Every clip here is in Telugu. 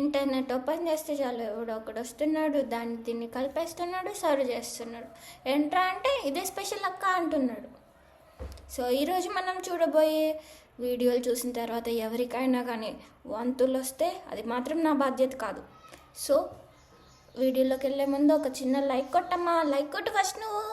ఇంటర్నెట్ ఓపెన్ చేస్తే చాలు ఎవడో ఒకడు వస్తున్నాడు, దాన్ని దీన్ని కలిపేస్తున్నాడు, సర్వ్ చేస్తున్నాడు. ఏంట్రా అంటే ఇదే స్పెషల్ అక్క అంటున్నాడు. సో ఈరోజు మనం చూడబోయే వీడియోలు చూసిన తర్వాత ఎవరికైనా కానీ వాంతులు వస్తే అది మాత్రం నా బాధ్యత కాదు. సో వీడియోలోకి వెళ్ళే ముందు ఒక చిన్న లైక్ కొట్టమ్మా, లైక్ కొట్టు ఫస్ట్ నువ్వు.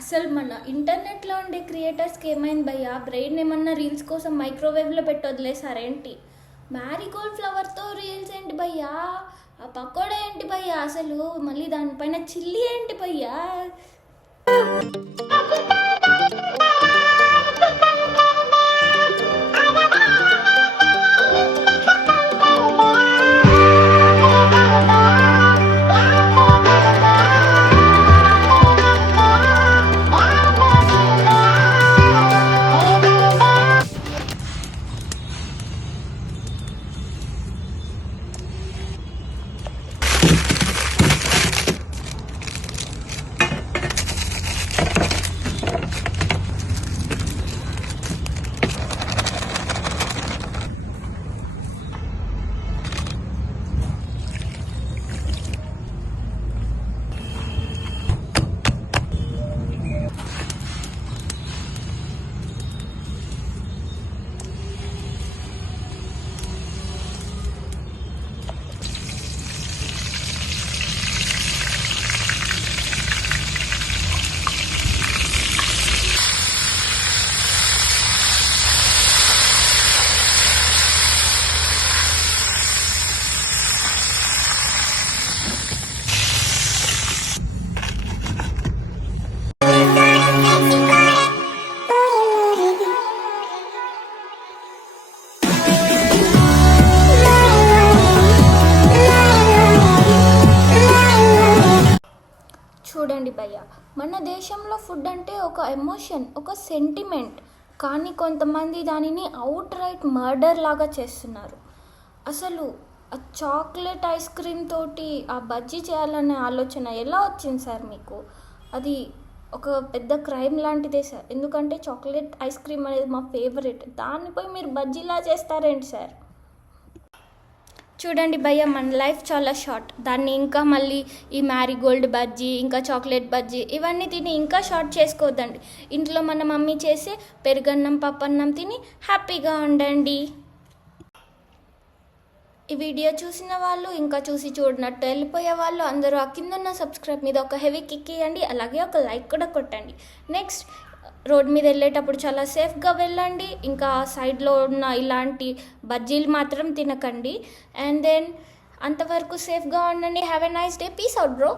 అసలు మన ఇంటర్నెట్లో ఉండే క్రియేటర్స్కి ఏమైంది భయ్యా? బ్రెయిన్ ఏమన్నా రీల్స్ కోసం మైక్రోవేవ్లో పెట్టి వదిలేసారేంటి? మ్యారీగోల్డ్ ఫ్లవర్తో రీల్స్ ఏంటి భయ్యా? ఆ పకోడా ఏంటి భయ్యా? అసలు మళ్ళీ దానిపైన చిల్లీ ఏంటి భయ్యా? చూడండి భయ్య, మన దేశంలో ఫుడ్ అంటే ఒక ఎమోషన్, ఒక సెంటిమెంట్. కానీ కొంతమంది దానిని అవుట్ రైట్ మర్డర్ లాగా చేస్తున్నారు. అసలు ఆ చాక్లెట్ ఐస్ క్రీమ్ తోటి ఆ బజ్జీ చేయాలనే ఆలోచన ఎలా వచ్చింది సార్ మీకు? అది ఒక పెద్ద క్రైమ్ లాంటిదే సార్. ఎందుకంటే చాక్లెట్ ఐస్ క్రీమ్ అనేది మా ఫేవరెట్. దానిపై మీరు బజ్జీలా చేస్తారేంటి సార్? చూడండి భయ్య, మన లైఫ్ చాలా షార్ట్. దాన్ని ఇంకా మళ్ళీ ఈ మ్యారీగోల్డ్ బజ్జీ, ఇంకా చాక్లెట్ బజ్జీ ఇవన్నీ తిని ఇంకా షార్ట్ చేసుకోవద్దండి. ఇంట్లో మన మమ్మీ చేసే పెరుగన్నం, పప్పన్నం తిని హ్యాపీగా ఉండండి. ఈ వీడియో చూసిన వాళ్ళు, ఇంకా చూసి చూడనట్టు వెళ్ళిపోయే వాళ్ళు అందరూ ఆ కింద ఉన్న సబ్స్క్రైబ్ మీద ఒక హెవీ కిక్ ఇవ్వండి. అలాగే ఒక లైక్ కూడా కొట్టండి. నెక్స్ట్, రోడ్ మీద వెళ్ళేటప్పుడు చాలా సేఫ్గా వెళ్ళండి. ఇంకా సైడ్లో ఉన్న ఇలాంటి బజ్జీలు మాత్రం తినకండి. అండ్ దెన్ అంతవరకు సేఫ్గా ఉండండి. Have a nice day. Peace out bro.